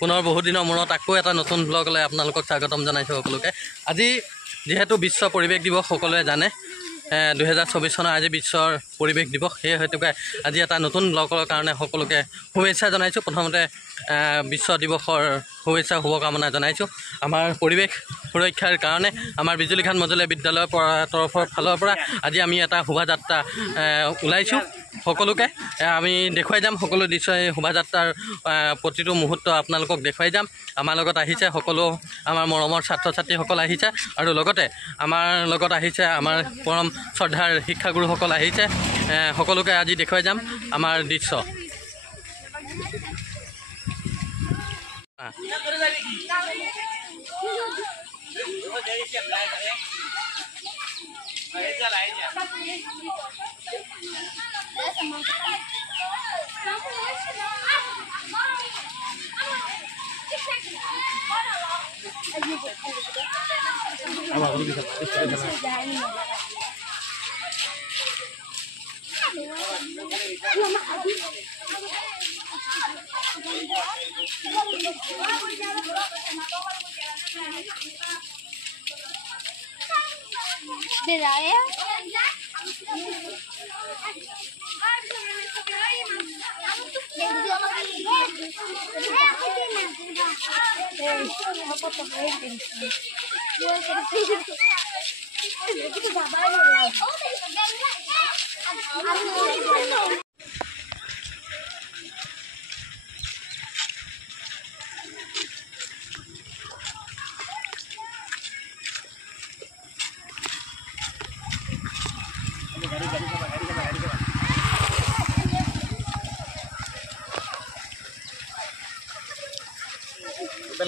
পুনৰ বহুত দিনৰ মূৰত আকৌ এটা নতুন ব্লগলৈ আপোনালোকক স্বাগতম জনাইছোঁ সকলোকে। আজি যিহেতু বিশ্ব পৰিৱেশ দিৱস সকলোৱে জানে, 2024 চনৰ আজি বিশ্বৰ পৰিৱেশ দিৱস, সেই হেতুকে আজি এটা নতুন ব্লগৰ কাৰণে সকলোকে শুভেচ্ছা জনাইছোঁ। প্ৰথমতে বিশ্ব দিৱসৰ শুভেচ্ছা শুভকামনা জনাইছোঁ। আমাৰ পৰিৱেশ সুৰক্ষাৰ কাৰণে আমাৰ বিজুলীঘাট মজলীয়া বিদ্যালয়ৰ তৰফৰ ফালৰ পৰা আজি আমি এটা শোভাযাত্ৰা ওলাইছোঁ। সকলোকে আমি দেখুৱাই যাম সকলো দৃশ্য। এই শোভাযাত্ৰাৰ প্ৰতিটো মুহূৰ্ত আপোনালোকক দেখুৱাই যাম। আমাৰ লগত আহিছে সকলো আমাৰ মৰমৰ ছাত্ৰ ছাত্ৰীসকল আহিছে, আৰু লগতে আমাৰ লগত আহিছে আমাৰ পৰম শ্ৰদ্ধাৰ শিক্ষাগুৰুসকল আহিছে। সকলোকে আজি দেখুৱাই যাম আমাৰ দৃশ্য।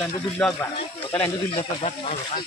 Lanjut dulu Pak. Kita lanjut dulu Pak. Ajak.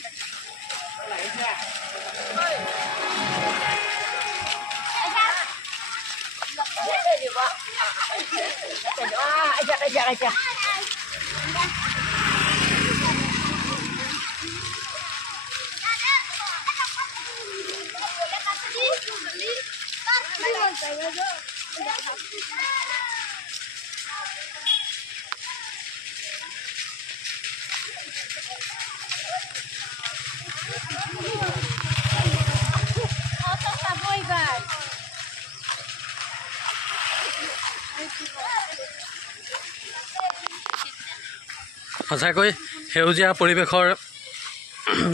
সঁচাকৈ সেউজীয়া পৰিৱেশৰ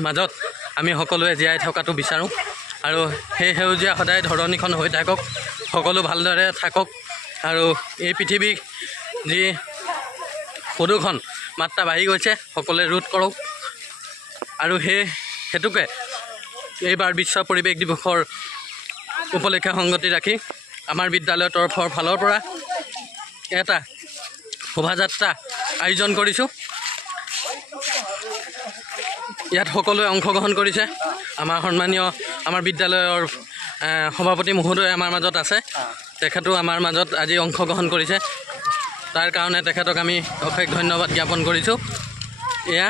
মাজত আমি সকলোৱে জীয়াই থকাটো বিচাৰোঁ, আৰু সেই সেউজীয়া সদায় ধৰণীখন হৈ থাকক, সকলো ভালদৰে থাকক, আৰু এই পৃথিৱীৰ যি প্ৰদূষণ মাত্ৰা বাঢ়ি গৈছে সকলোৱে ৰোধ কৰক। আৰু হেতুকে এইবাৰ বিশ্ব পৰিৱেশ দিৱসৰ উপলক্ষে সংগতি ৰাখি আমাৰ বিদ্যালয়ৰ তৰফৰ ফালৰ পৰা এটা শোভাযাত্ৰা আয়োজন কৰিছোঁ। ইয়াত সকলোৱে অংশগ্ৰহণ কৰিছে। আমাৰ সন্মানীয় আমাৰ বিদ্যালয়ৰ সভাপতি মহোদয় আমাৰ মাজত আছে, তেখেতো আমাৰ মাজত আজি অংশগ্ৰহণ কৰিছে। তাৰ কাৰণে তেখেতক আমি অশেষ ধন্যবাদ জ্ঞাপন কৰিছোঁ। এয়া